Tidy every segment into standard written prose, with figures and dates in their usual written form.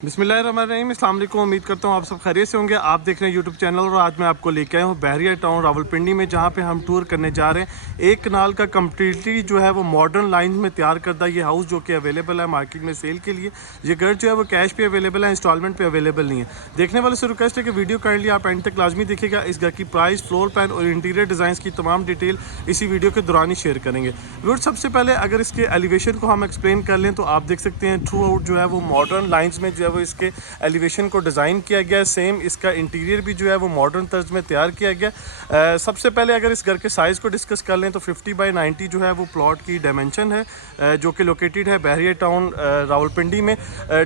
बिस्मिल्लाहिर्रहमानिर्रहीम, अस्सलाम वालेकुम। उम्मीद करता हूँ आप सब खैरियत से होंगे। आप देख रहे हैं यूट्यूब चैनल और आज मैं आपको लेके आया हूँ बहरिया टाउन रावलपिंडी में, जहाँ पे हम टूर करने जा रहे हैं। एक कनाल का कम्प्लीटली जो है वो मॉडर्न लाइन में तैयार करदा ये हाउस जो कि अवेलेबल है मार्केट में सेल के लिए। ये घर जो है वो कैश पे अवेलेबल है, इंस्टॉलमेंट पे अवेलेबल नहीं है। देखने वाले से रिक्वेस्ट है कि वीडियो काइंडली आप एंड तक लाजमी देखिएगा। इस घर की प्राइस, फ्लोर प्लान और इंटीरियर डिज़ाइन की तमाम डिटेल इसी वीडियो के दौरान ही शेयर करेंगे। व्यूअर्स, सबसे पहले अगर इसके एलिवेशन को हम एक्सप्लेन कर लें तो आप देख सकते हैं थ्रू आउट जो है वो मॉडर्न लाइन्स में जो है वो इसके एलिवेशन को डिज़ाइन किया गया है। सेम इसका इंटीरियर भी जो है वो मॉडर्न तर्ज में तैयार किया गया। सबसे पहले अगर इस घर के साइज़ को डिस्कस कर लें तो 50 बाई 90 जो है वो प्लॉट की डायमेंशन है, जो कि लोकेटेड है बहरिया टाउन रावलपिंडी में।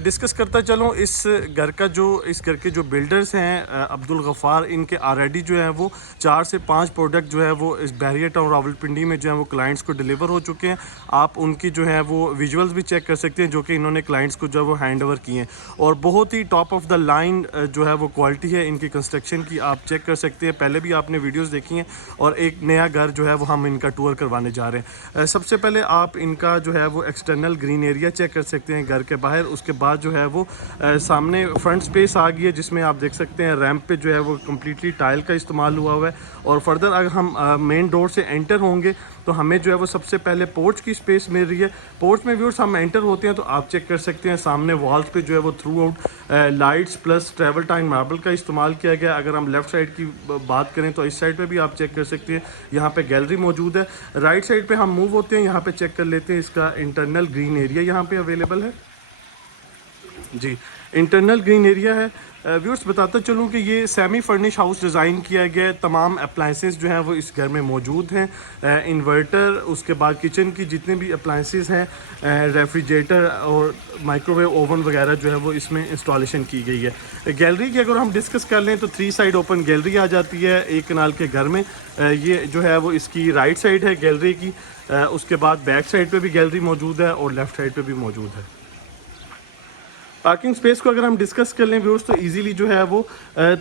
डिस्कस करता चलूँ इस घर का इस घर के जो बिल्डर्स हैं अब्दुल गफ़ार, इनके ऑलरेडी जो है वो 4 से 5 प्रोडक्ट जो है वो इस बहरिया टाउन रावलपिंडी में जो है वो क्लाइंट्स को डिलीवर हो चुके हैं। आप उनकी जो है वो विजुअल्स भी चेक कर सकते हैं जो कि इन्होंने क्लाइंट्स को जो है वो हैंड ओवर किए हैं, और बहुत ही टॉप ऑफ द लाइन जो है वो क्वालिटी है इनकी कंस्ट्रक्शन की। आप चेक कर सकते हैं, पहले भी आपने वीडियोस देखी हैं। और एक नया घर जो है वो हम इनका टूर करवाने जा रहे हैं। सबसे पहले आप इनका जो है वो एक्सटर्नल ग्रीन एरिया चेक कर सकते हैं घर के बाहर। उसके बाद जो है वो सामने फ्रंट स्पेस आ गई है, जिसमें आप देख सकते हैं रैंप पे जो है वो कम्प्लीटली टाइल का इस्तेमाल हुआ है। और फर्दर अगर हम मेन डोर से एंटर होंगे तो हमें जो है वो सबसे पहले पोर्च की स्पेस मिल रही है। पोर्च में व्यूअर्स हम एंटर होते हैं तो आप चेक कर सकते हैं सामने वॉल्स पे जो है वो through out lights plus travel time marble का इस्तेमाल किया गया। अगर हम लेफ़्ट साइड की बात करें तो इस साइड पे भी आप चेक कर सकते हैं, यहाँ पे गैलरी मौजूद है। राइट साइड पे हम मूव होते हैं, यहाँ पे चेक कर लेते हैं इसका इंटरनल ग्रीन एरिया यहाँ पे अवेलेबल है। जी, इंटरनल ग्रीन एरिया है। व्यूअर्स, बताता चलूँ कि ये सेमी फर्निश हाउस डिज़ाइन किया गया है। तमाम अप्लाइंसेस जो हैं वो इस घर में मौजूद हैं। इन्वर्टर, उसके बाद किचन की जितने भी अप्लाइंसेस हैं, रेफ्रिजरेटर और माइक्रोवेव ओवन वगैरह जो है वो इसमें इंस्टॉलेशन की गई है। गैलरी की अगर हम डिस्कस कर लें तो 3 साइड ओपन गैलरी आ जाती है एक कनाल के घर में। ये जो है वो इसकी राइट साइड है गैलरी की। उसके बाद बैक साइड पे भी गैलरी मौजूद है और लेफ़्ट साइड पे भी मौजूद है। पार्किंग स्पेस को अगर हम डिस्कस कर लें व्यूअर्स तो इजीली जो है वो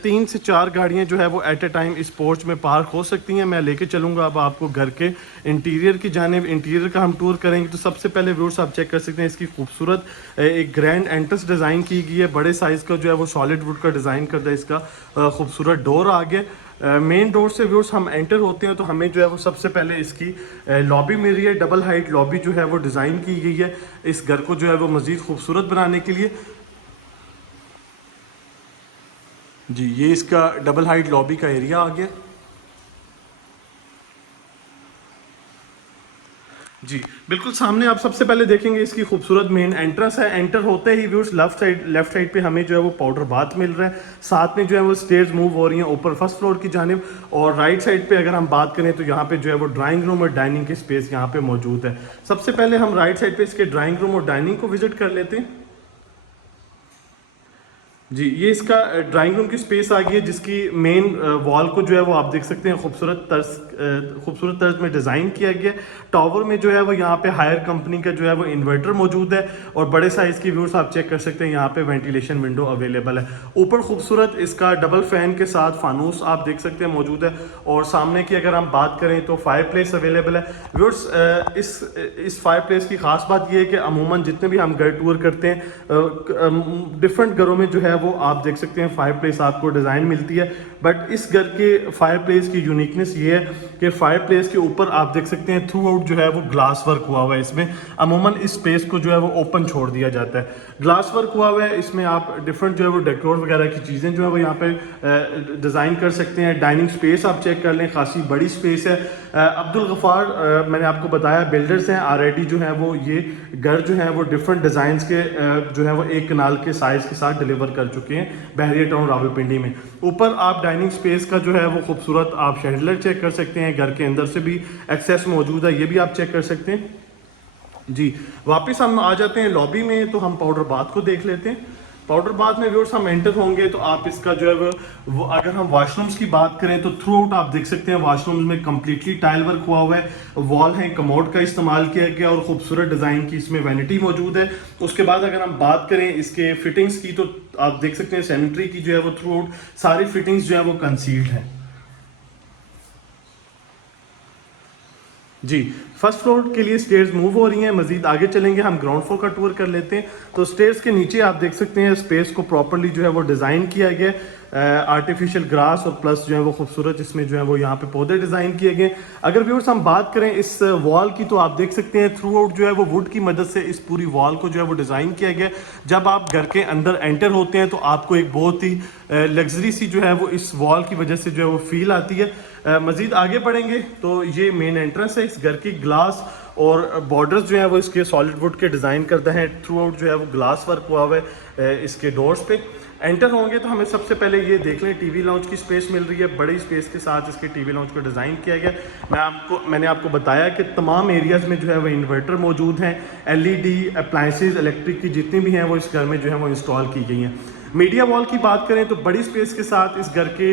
3 से 4 गाड़ियां जो है वो एट अ टाइम इस पोर्च में पार्क हो सकती हैं। मैं लेके चलूँगा अब आपको घर के इंटीरियर की जानिब। इंटीरियर का हम टूर करेंगे तो सबसे पहले व्यूअर्स आप चेक कर सकते हैं इसकी खूबसूरत एक ग्रैंड एंट्रेंस डिज़ाइन की गई है। बड़े साइज़ का जो है वो सॉलिड वुड का डिज़ाइन करता है। इसका खूबसूरत डोर आ गया। मेन डोर से व्यूअर्स हम एंटर होते हैं तो हमें जो है वो सबसे पहले इसकी लॉबी मिल रही है। डबल हाइट लॉबी जो है वो डिज़ाइन की गई है इस घर को जो है वो मज़ीद खूबसूरत बनाने के लिए। जी, ये इसका डबल हाइट लॉबी का एरिया आ गया। जी, बिल्कुल सामने आप सबसे पहले देखेंगे इसकी खूबसूरत मेन एंट्रेंस है। एंटर होते ही व्यूअर्स लेफ्ट साइड पे हमें जो है वो पाउडर बाथ मिल रहा है। साथ में जो है वो स्टेयर्स मूव हो रही हैं ऊपर फर्स्ट फ्लोर की जानिब। और राइट साइड पे अगर हम बात करें तो यहाँ पे जो है वो ड्राइंग रूम और डाइनिंग की स्पेस यहाँ पे मौजूद है। सबसे पहले हम राइट साइड पे इसके ड्राइंग रूम और डाइनिंग को विजिट कर लेते हैं। जी, ये इसका ड्राइंग रूम की स्पेस आ गई है, जिसकी मेन वॉल को जो है वो आप देख सकते हैं खूबसूरत तर्ज में डिज़ाइन किया गया। टॉवर में जो है वो यहाँ पे हायर कंपनी का जो है वो इन्वर्टर मौजूद है। और बड़े साइज़ की व्यूअर्स आप चेक कर सकते हैं, यहाँ पे वेंटिलेशन विंडो अवेलेबल है। ऊपर खूबसूरत इसका डबल फैन के साथ फानूस आप देख सकते हैं मौजूद है। और सामने की अगर हम बात करें तो फायर प्लेस अवेलेबल है। व्यूअर्स, इस फायर प्लेस की ख़ास बात यह है कि अमूमन जितने भी हम घर टूर करते हैं डिफरेंट घरों में जो है वो आप देख सकते हैं फायर प्लेस आपको डिज़ाइन मिलती है। बट इस घर के फायर प्लेस की यूनिकनेस ये है कि फायर प्लेस के ऊपर आप देख सकते हैं थ्रू आउट जो है वो ग्लास वर्क हुआ हुआ है। इसमें अमूमन इस स्पेस को जो है वो ओपन छोड़ दिया जाता है। ग्लास वर्क हुआ हुआ है, इसमें आप डिफरेंट जो है वो डेकोर वगैरह की चीज़ें जो है वो यहाँ पे डिज़ाइन कर सकते हैं। डाइनिंग स्पेस आप चेक कर लें, खासी बड़ी स्पेस है। अब्दुल गफ़ार मैंने आपको बताया बिल्डर्स हैं ऑलरेडी जो है वो ये घर जो है वो डिफरेंट डिज़ाइंस के जो है वो एक कनाल के साइज़ के साथ डिलीवर कर चुके हैं बहरिया टाउन रावलपिंडी में। ऊपर आप डाइनिंग स्पेस का जो है वो खूबसूरत आप शैंडलर चेक कर सकते हैं। घर के अंदर से भी एक्सेस मौजूद है, ये भी आप चेक कर सकते हैं। जी, वापस हम आ जाते हैं लॉबी में तो हम पाउडर बाथ को देख लेते हैं। पाउडर बाथ में व्यूअर्स हम एंटर होंगे तो आप इसका जो है वो अगर हम वॉशरूम्स की बात करें तो थ्रू आउट आप देख सकते हैं वॉशरूम्स में कम्प्लीटली टाइल वर्क हुआ हुआ है। वॉल है कमोड का इस्तेमाल किया गया और खूबसूरत डिज़ाइन की इसमें वैनिटी मौजूद है। उसके बाद अगर हम बात करें इसके फिटिंग्स की तो आप देख सकते हैं सैनिटरी की जो है वो थ्रू आउट सारी फिटिंग्स जो है वो कंसील्ड है। जी, फर्स्ट फ्लोर के लिए स्टेयर्स मूव हो रही हैं। मजीद आगे चलेंगे, हम ग्राउंड फ्लोर का टूर कर लेते हैं। तो स्टेयर्स के नीचे आप देख सकते हैं स्पेस को प्रॉपर्ली जो है वो डिज़ाइन किया गया है। आर्टिफिशियल ग्रास और प्लस जो है वो खूबसूरत इसमें जो है वो यहाँ पे पौधे डिज़ाइन किए गए। अगर व्यूअर्स हम बात करें इस वॉल की, तो आप देख सकते हैं थ्रू आउट जो है वो वुड की मदद से इस पूरी वॉल को जो है वो डिज़ाइन किया गया। जब आप घर के अंदर एंटर होते हैं तो आपको एक बहुत ही लग्जरी सी जो है वो इस वॉल की वजह से जो है वो फील आती है। मज़ीद आगे बढ़ेंगे तो ये मेन एंट्रेंस है। इस घर की ग्लास और बॉर्डर्स जो है वो इसके सॉलिड वुड के डिज़ाइन करते हैं। थ्रू आउट जो है वो ग्लास वर्क हुआ हुआ है इसके डोर्स पे। एंटर होंगे तो हमें सबसे पहले ये देख लें, टीवी लाउंज की स्पेस मिल रही है। बड़ी स्पेस के साथ इसके टीवी लाउंज को डिज़ाइन किया गया। मैंने आपको बताया कि तमाम एरियाज़ में जो है वो इन्वर्टर मौजूद हैं। एलईडी अप्लाइंसेज इलेक्ट्रिक की जितनी भी हैं वो इस घर में जो है वो इंस्टॉल की गई हैं। मीडिया वॉल की बात करें तो बड़ी स्पेस के साथ इस घर के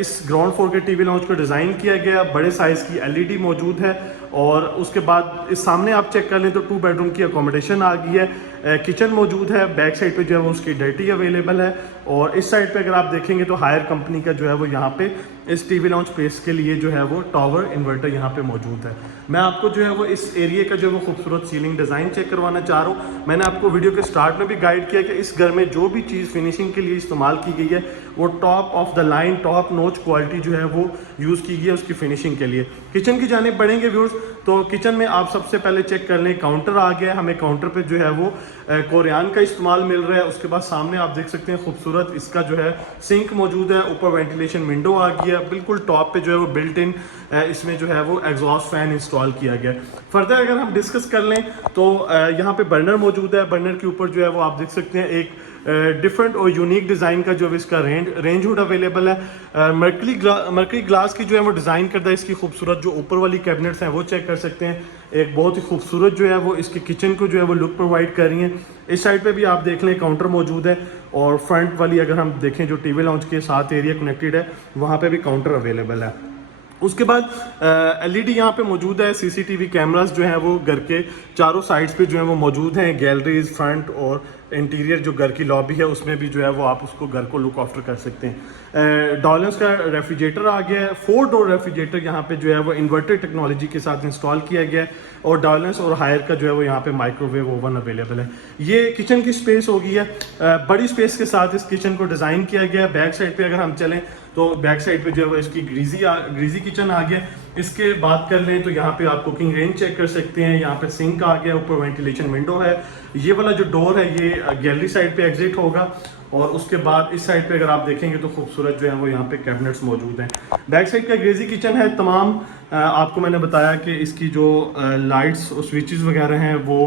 इस ग्राउंड फ्लोर के टीवी लाउंज को डिज़ाइन किया गया। बड़े साइज़ की एलईडी मौजूद है। और उसके बाद इस सामने आप चेक कर लें तो 2 बेडरूम की अकोमोडेशन आ गई है। किचन मौजूद है। बैक साइड पे जो है वो उसकी डर्टी अवेलेबल है। और इस साइड पे अगर आप देखेंगे तो हायर कंपनी का जो है वो यहाँ पे इस टीवी लाउंज स्पेस के लिए जो है वो टावर इन्वर्टर यहाँ पे मौजूद है। मैं आपको जो है वो इस एरिया का जो है वो खूबसूरत सीलिंग डिज़ाइन चेक करवाना चाह रहा हूँ। मैंने आपको वीडियो के स्टार्ट में भी गाइड किया कि इस घर में जो भी चीज़ फिनिशिंग के लिए इस्तेमाल की गई है वो top of the line, top नोच क्वालिटी जो है वो यूज़ की गई है उसकी फिनिशिंग के लिए। किचन की जानिब बढ़ेंगे व्यूअर्स, तो किचन में आप सबसे पहले चेक कर लें, काउंटर आ गया। हमें काउंटर पे जो है वो कोरियान का इस्तेमाल मिल रहा है। उसके बाद सामने आप देख सकते हैं खूबसूरत इसका जो है सिंक मौजूद है। ऊपर वेंटिलेशन विंडो आ गया। बिल्कुल टॉप पे जो है वो बिल्ट इन इसमें जो है वो एग्जॉस्ट फैन इंस्टॉल किया गया। फर्दर अगर हम डिस्कस कर लें तो यहाँ पे बर्नर मौजूद है। बर्नर के ऊपर जो है वो आप देख सकते हैं एक डिफरेंट और यूनिक डिज़ाइन का जो है इसका रेंज हुड अवेलेबल है। मर्करी ग्लास की जो है वो डिज़ाइन करता है। इसकी खूबसूरत जो ऊपर वाली कैबिनेट्स हैं वो चेक कर सकते हैं। एक बहुत ही खूबसूरत जो है वो इसके किचन को जो है वो लुक प्रोवाइड कर रही हैं। इस साइड पे भी आप देख लें काउंटर मौजूद है। और फ्रंट वाली अगर हम देखें जो टीवी लाउंज के साथ एरिया कनेक्टेड है वहाँ पे भी काउंटर अवेलेबल है। उसके बाद एलईडी यहाँ पे मौजूद है। सीसीटीवी कैमरास जो हैं वो घर के चारों साइड्स पे जो है वो मौजूद हैं। गैलरीज, फ्रंट और इंटीरियर जो घर की लॉबी है उसमें भी जो है वो आप उसको घर को लुक आफ्टर कर सकते हैं। डॉलर्स का रेफ्रिजरेटर आ गया है। 4 डोर रेफ्रिजरेटर यहाँ पे जो है वो इन्वर्टर टेक्नोलॉजी के साथ इंस्टॉल किया गया है। और डॉलर्स और हायर का जो है वो यहाँ पे माइक्रोवेव ओवन अवेलेबल है। ये किचन की स्पेस होगी है। बड़ी स्पेस के साथ इस किचन को डिज़ाइन किया गया है। बैक साइड पे अगर हम चलें तो बैक साइड पे जो है वो इसकी ग्रीजी किचन आ गया। इसके बात कर लें तो यहाँ पे आप कुकिंग रेंज चेक कर सकते हैं। यहाँ पे सिंक आ गया। ऊपर वेंटिलेशन विंडो है। ये वाला जो डोर है ये गैलरी साइड पे एग्जिट होगा। और उसके बाद इस साइड पे अगर आप देखेंगे तो खूबसूरत जो है वो यहाँ पे कैबिनेट्स मौजूद हैं। बैक साइड का ग्रेजी किचन है। तमाम आपको मैंने बताया कि इसकी जो लाइट्स और स्विचेस वगैरह हैं वो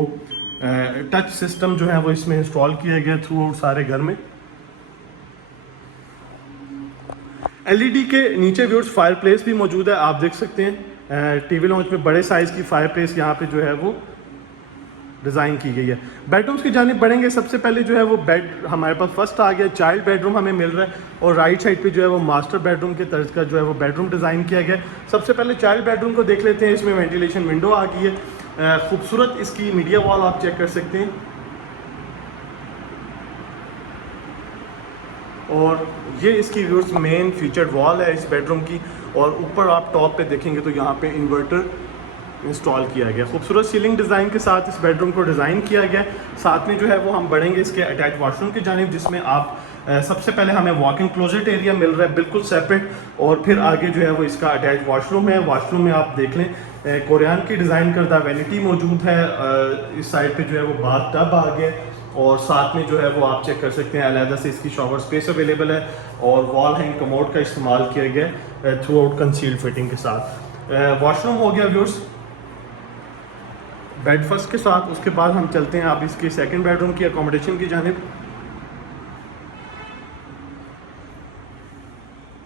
टच सिस्टम जो है वो इसमें इंस्टॉल किया गया थ्रू आउट सारे घर में। एलईडी के नीचे व्यूअर्स फायर प्लेस भी मौजूद है। आप देख सकते हैं टीवी लाउंज में बड़े साइज़ की फायर प्लेस यहाँ पे जो है वो डिज़ाइन की गई है। बेडरूम्स की जानिब बढ़ेंगे। सबसे पहले जो है वो बेड हमारे पास फर्स्ट आ गया। चाइल्ड बेडरूम हमें मिल रहा है। और राइट साइड पे जो है वो मास्टर बेडरूम के तर्ज का जो है वो बेडरूम डिज़ाइन किया गया। सबसे पहले चाइल्ड बेडरूम को देख लेते हैं। इसमें वेंटिलेशन विंडो आ गई है। खूबसूरत इसकी मीडिया वॉल आप चेक कर सकते हैं। और ये इसकी व्यूअर्स मेन फीचर्ड वॉल है इस बेडरूम की। और ऊपर आप टॉप पे देखेंगे तो यहाँ पे इन्वर्टर इंस्टॉल किया गया। खूबसूरत सीलिंग डिज़ाइन के साथ इस बेडरूम को डिज़ाइन किया गया। साथ में जो है वो हम बढ़ेंगे इसके अटैच वॉशरूम की जानिब, जिसमें आप सबसे पहले हमें वॉकिंग क्लोजेट एरिया मिल रहा है बिल्कुल सेपरेट। और फिर आगे जो है वो इसका अटैच वॉशरूम है। वॉशरूम में आप देख लें कोरियान की डिज़ाइन करदा वैनिटी मौजूद है। इस साइड पे जो है वो बाथ टब आ गया। और साथ में जो है वो आप चेक कर सकते हैं अलहदा से इसकी शॉवर स्पेस अवेलेबल है। और वॉल हैंग कमोड का इस्तेमाल किया गया थ्रू आउट कंसील्ड फिटिंग के साथ। वॉशरूम हो गया व्यूअर्स बेड फर्स्ट के साथ। उसके बाद हम चलते हैं आप इसकी सेकंड बेडरूम की अकोमोडेशन की जानिब।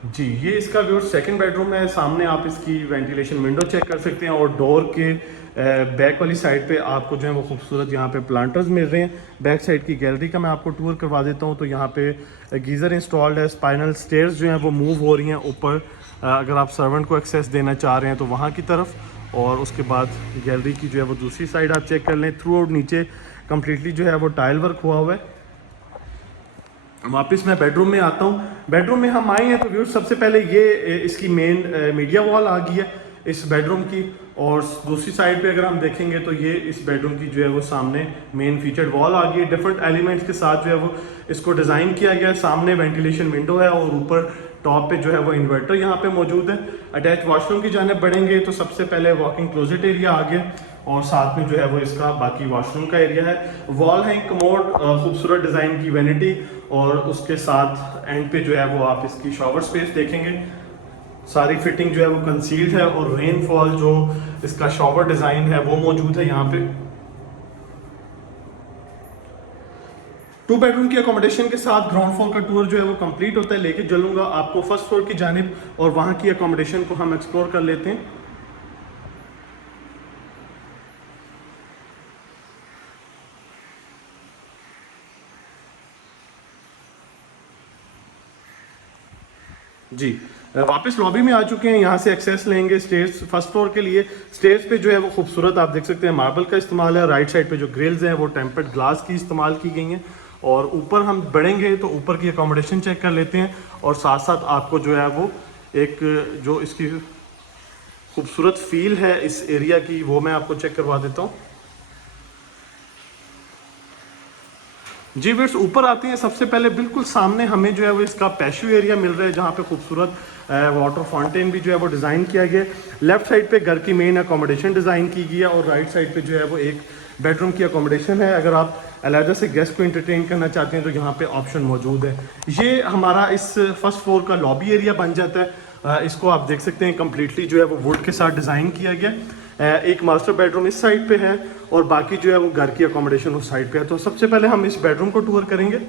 जी, ये इसका व्यूअर्स सेकंड बेडरूम है। सामने आप इसकी वेंटिलेशन विंडो चेक कर सकते हैं। और डोर के बैक वाली साइड पे आपको जो है वो खूबसूरत यहाँ पे प्लांटर्स मिल रहे हैं। बैक साइड की गैलरी का मैं आपको टूर करवा देता हूँ। तो यहाँ पे गीज़र इंस्टॉल्ड है। स्पाइनल स्टेयर्स जो हैं वो मूव हो रही हैं ऊपर अगर आप सर्वेंट को एक्सेस देना चाह रहे हैं तो वहाँ की तरफ। और उसके बाद गैलरी की जो है वो दूसरी साइड आप चेक कर लें। थ्रू आउट नीचे कम्प्लीटली जो है वो टाइल वर्क हुआ हुआ है। वापस मैं बेडरूम में आता हूँ। बेडरूम में हम आए हैं तो व्यूअर्स सबसे पहले ये इसकी मेन मीडिया वॉल आ गई है। इस बेडरूम की। और दूसरी साइड पे अगर हम देखेंगे तो ये इस बेडरूम की जो है वो सामने मेन फीचर्ड वॉल आ गई है। डिफरेंट एलिमेंट्स के साथ जो है वो इसको डिज़ाइन किया गया है। सामने वेंटिलेशन विंडो है और ऊपर टॉप पे जो है वो इन्वर्टर यहाँ पे मौजूद है। अटैच वॉशरूम की जानिब बढ़ेंगे तो सबसे पहले वॉकिंग क्लोजेट एरिया आ गया और साथ में जो है वो इसका बाकी वॉशरूम का एरिया है। वॉल है कमोड, खूबसूरत डिज़ाइन की वैनिटी, और उसके साथ एंड पे जो है वो आप इसकी शॉवर स्पेस देखेंगे। सारी फिटिंग जो है वो कंसील्ड है और रेनफॉल जो इसका शॉवर डिज़ाइन है वो मौजूद है यहाँ पे। 2 बेडरूम की अकोमोडेशन के साथ ग्राउंड फ्लोर का टूर जो है वो कंप्लीट होता है। लेके चलूंगा आपको फर्स्ट फ्लोर की जानिब और वहाँ की अकोमोडेशन को हम एक्सप्लोर कर लेते हैं। जी, वापस लॉबी में आ चुके हैं। यहाँ से एक्सेस लेंगे स्टेयर्स फर्स्ट फ्लोर के लिए। स्टेयर्स पे जो है वो खूबसूरत आप देख सकते हैं मार्बल का इस्तेमाल है। राइट साइड पे जो ग्रिल्स हैं वो टेम्पर्ड ग्लास की इस्तेमाल की गई हैं। और ऊपर हम बढ़ेंगे तो ऊपर की अकोमोडेशन चेक कर लेते हैं और साथ साथ आपको जो है वो एक जो इसकी खूबसूरत फील है इस एरिया की वो मैं आपको चेक करवा देता हूँ। जी व्यूअर्स, ऊपर आते हैं। सबसे पहले बिल्कुल सामने हमें जो है वो इसका पैशू एरिया मिल रहा है जहाँ पे खूबसूरत वाटर फाउंटेन भी जो है वो डिज़ाइन किया गया है। लेफ्ट साइड पे घर की मेन अकोमोडेशन डिज़ाइन की गई है और राइट साइड पे जो है वो एक बेडरूम की अकोमोडेशन है। अगर आप अलहदा से गेस्ट को एंटरटेन करना चाहते हैं तो यहाँ पे ऑप्शन मौजूद है। ये हमारा इस फर्स्ट फ्लोर का लॉबी एरिया बन जाता है। इसको आप देख सकते हैं कम्प्लीटली जो है वो वुड के साथ डिज़ाइन किया गया। एक मास्टर बेडरूम इस साइड पे है और बाकी जो है वो घर की अकोमोडेशन उस साइड पे है। तो सबसे पहले हम इस बेडरूम को टूर करेंगे।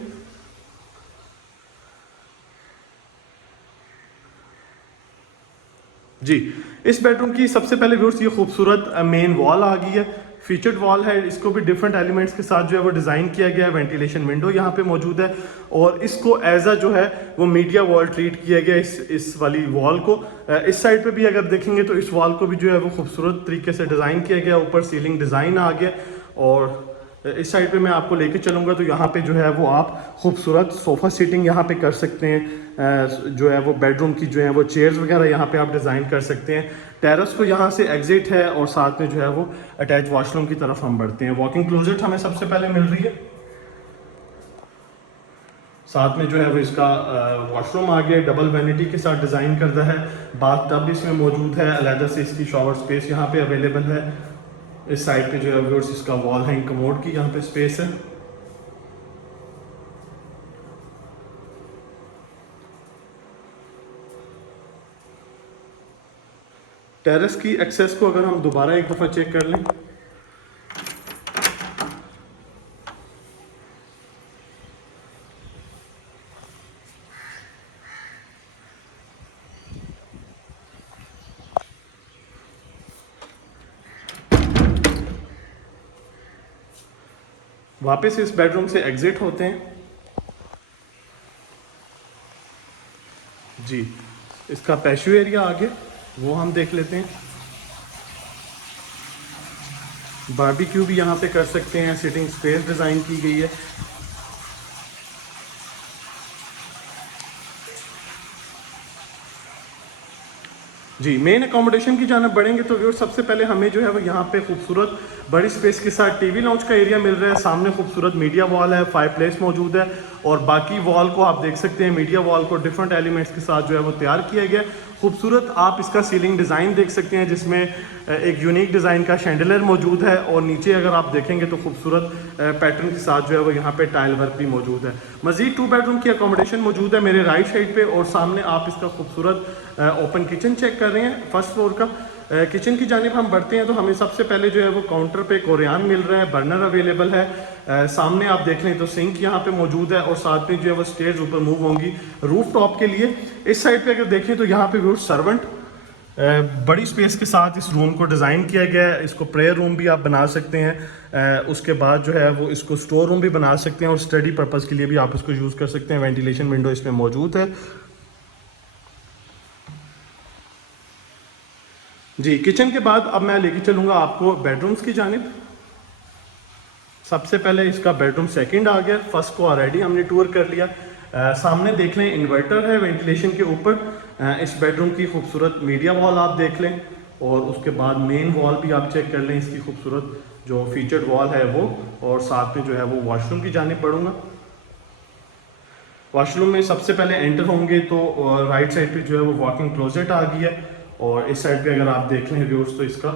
जी, इस बेडरूम की सबसे पहले व्यूअर्स ये खूबसूरत मेन वॉल आ गई है। फीचर्ड वॉल है, इसको भी डिफरेंट एलिमेंट्स के साथ जो है वो डिज़ाइन किया गया है। वेंटिलेशन विंडो यहाँ पे मौजूद है और इसको एज अ जो है वो मीडिया वॉल ट्रीट किया गया इस वाली वॉल को। इस साइड पे भी अगर देखेंगे तो इस वॉल को भी जो है वो खूबसूरत तरीके से डिज़ाइन किया गया। ऊपर सीलिंग डिज़ाइन आ गया और इस साइड पे मैं आपको लेके चलूँगा तो यहाँ पे जो है वो आप खूबसूरत सोफ़ा सीटिंग यहाँ पे कर सकते हैं। जो है वो बेडरूम की जो है वो चेयर्स वगैरह यहाँ पे आप डिज़ाइन कर सकते हैं। टेरेस को यहाँ से एग्जिट है और साथ में जो है वो अटैच वॉशरूम की तरफ हम बढ़ते हैं। वॉकिंग क्लोजेट हमें सबसे पहले मिल रही है। साथ में जो है वो इसका वॉशरूम आ गया, डबल वैनिटी के साथ डिज़ाइन करता है। बाथ टब इसमें मौजूद है, अलहदा से इसकी शॉवर स्पेस यहाँ पे अवेलेबल है। इस साइड पे जो है व्यूअर्स इसका वॉल हैंग कमोड की यहाँ पे स्पेस है। टेरेस की एक्सेस को अगर हम दोबारा एक दफ़ा चेक कर लें वापस इस बेडरूम से एग्जिट होते हैं। जी, इसका पैशू एरिया आ गया, वो हम देख लेते हैं। बारबेक्यू भी यहाँ पे कर सकते हैं। सिटिंग स्पेस डिज़ाइन की गई है। जी, मेन अकोमोडेशन की जानब बढ़ेंगे तो व्यूअर्स सबसे पहले हमें जो है वो यहाँ पे खूबसूरत बड़ी स्पेस के साथ टीवी लॉन्च का एरिया मिल रहा है। सामने खूबसूरत मीडिया वॉल है, फायर प्लेस मौजूद है और बाकी वॉल को आप देख सकते हैं। मीडिया वॉल को डिफरेंट एलिमेंट्स के साथ जो है वो तैयार किया गया। खूबसूरत आप इसका सीलिंग डिज़ाइन देख सकते हैं जिसमें एक यूनिक डिज़ाइन का शैंडलर मौजूद है और नीचे अगर आप देखेंगे तो खूबसूरत पैटर्न के साथ जो है वो यहाँ पे टाइल वर्क भी मौजूद है। मज़ीद 2 बेडरूम की अकोमोडेशन मौजूद है मेरे राइट साइड पे और सामने आप इसका खूबसूरत ओपन किचन चेक कर रहे हैं फर्स्ट फ्लोर का। किचन की जानिब हम बढ़ते हैं तो हमें सबसे पहले जो है वो काउंटर पे कोरियान मिल रहा है, बर्नर अवेलेबल है। सामने आप देख लें तो सिंक यहाँ पे मौजूद है और साथ में जो है वो स्टेयर्स ऊपर मूव होंगी रूफ टॉप के लिए। इस साइड पे अगर देखें तो यहाँ पे सर्वेंट बड़ी स्पेस के साथ इस रूम को डिज़ाइन किया गया है। इसको प्रेयर रूम भी आप बना सकते हैं। उसके बाद जो है वो इसको स्टोर रूम भी बना सकते हैं और स्टडी पर्पज़ के लिए भी आप इसको यूज़ कर सकते हैं। वेंटिलेशन विंडो इसमें मौजूद है। जी, किचन के बाद अब मैं लेके चलूँगा आपको बेडरूम्स की जानिब। सबसे पहले इसका बेडरूम सेकंड आ गया। फर्स्ट को ऑलरेडी हमने टूर कर लिया। सामने देख लें इन्वर्टर है वेंटिलेशन के ऊपर। इस बेडरूम की खूबसूरत मीडिया वॉल आप देख लें। और उसके बाद मेन वॉल भी आप चेक कर लें, इसकी खूबसूरत जो फीचर्ड वॉल है वो, और साथ में जो है वो वॉशरूम की जानिब बढ़ूंगा। वॉशरूम में सबसे पहले एंटर होंगे तो राइट साइड पे जो है वो वॉकिंग क्लोजेट आ गई है, और इस साइड पे अगर आप देख लें व्यूअर्स तो इसका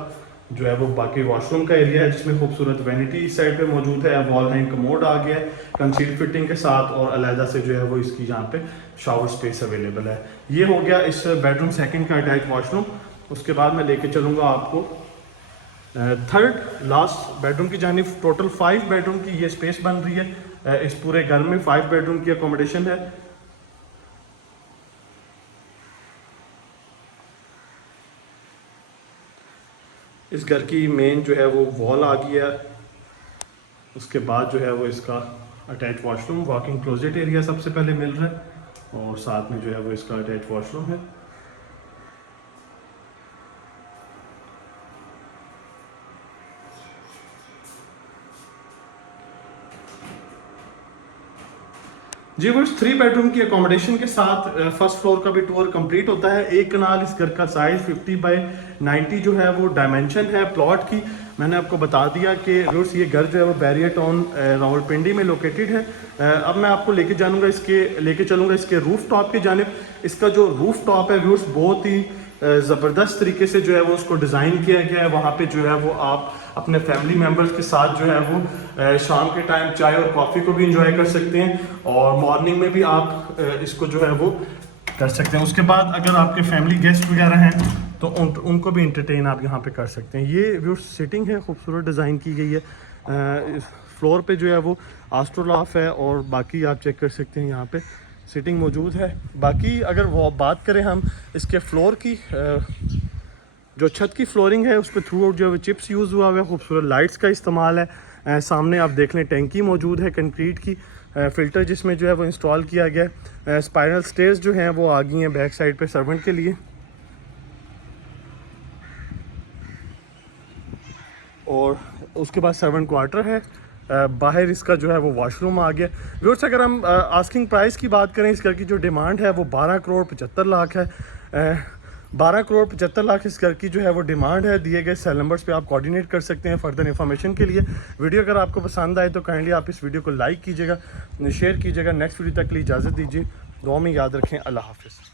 जो है वो बाकी वॉशरूम का एरिया है जिसमें खूबसूरत वैनिटी इस साइड पे मौजूद है, वॉल हैंग कमोड आ गया है कंसील फिटिंग के साथ, और अलहदा से जो है वो इसकी यहाँ पे शावर स्पेस अवेलेबल है। ये हो गया इस बेडरूम सेकंड का अटैच वॉशरूम। उसके बाद मैं लेके चलूँगा आपको थर्ड लास्ट बेडरूम की जानिब। टोटल 5 बेडरूम की ये स्पेस बन रही है। इस पूरे घर में 5 बेडरूम की अकोमोडेशन है। इस घर की मेन जो है वो वॉल आ गई है। उसके बाद जो है वो इसका attach washroom, walking closet area सबसे पहले मिल रहा है, और साथ में जो है वो इसका अटैच वॉशरूम है। जी वो 3 बेडरूम की अकोमोडेशन के साथ फर्स्ट फ्लोर का भी टूर कंप्लीट होता है। एक कनाल इस घर का साइज 50 बाय 90 जो है वो डायमेंशन है प्लॉट की। मैंने आपको बता दिया कि व्यूअर्स ये घर जो है वो बैरियर टाउन रावलपिंडी में लोकेटेड है। अब मैं आपको लेके चलूँगा इसके रूफ टॉप की जानिब। इसका जो रूफ टॉप है व्यूअर्स बहुत ही ज़बरदस्त तरीके से जो है वो उसको डिज़ाइन किया गया है। वहाँ पे जो है वो आप अपने फैमिली मेम्बर्स के साथ जो है वो शाम के टाइम चाय और कॉफ़ी को भी इंजॉय कर सकते हैं, और मॉर्निंग में भी आप इसको जो है वो कर सकते हैं। उसके बाद अगर आपके फैमिली गेस्ट वगैरह हैं तो उनको भी इंटरटेन आप यहाँ पे कर सकते हैं। ये व्यू सिटिंग है, खूबसूरत डिज़ाइन की गई है। फ्लोर पे जो है वो आस्ट्रोलाफ है, और बाकी आप चेक कर सकते हैं यहाँ पे सिटिंग मौजूद है। बाकी अगर वो बात करें हम इसके फ्लोर की, जो छत की फ्लोरिंग है उस पर थ्रू आउट जो है वो चिप्स यूज़ हुआ है, खूबसूरत लाइट्स का इस्तेमाल है। सामने आप देख लें टैंकी मौजूद है कंक्रीट की, फ़िल्टर जिसमें जो है वो इंस्टॉल किया गया है। स्पाइरल स्टेयर्स जो हैं वो आ गई हैं बैक साइड पे सर्वेंट के लिए, और उसके बाद सर्वेंट क्वार्टर है। बाहर इसका जो है वो वॉशरूम आ गया। व्यूअर्स अगर हम आस्किंग प्राइस की बात करें, इस घर की जो डिमांड है वो 12 करोड़ 75 लाख है। 12 करोड़ 75 लाख इस घर की जो है वो डिमांड है। दिए गए सेल नंबर्स पे आप कोऑर्डिनेट कर सकते हैं फर्दर इन्फॉर्मेशन के लिए। वीडियो अगर आपको पसंद आए तो काइंडली आप इस वीडियो को लाइक कीजिएगा, शेयर कीजिएगा। नेक्स्ट वीडियो तक के लिए इजाज़त दीजिए। दुआ में याद रखें। अल्लाह हाफिज़।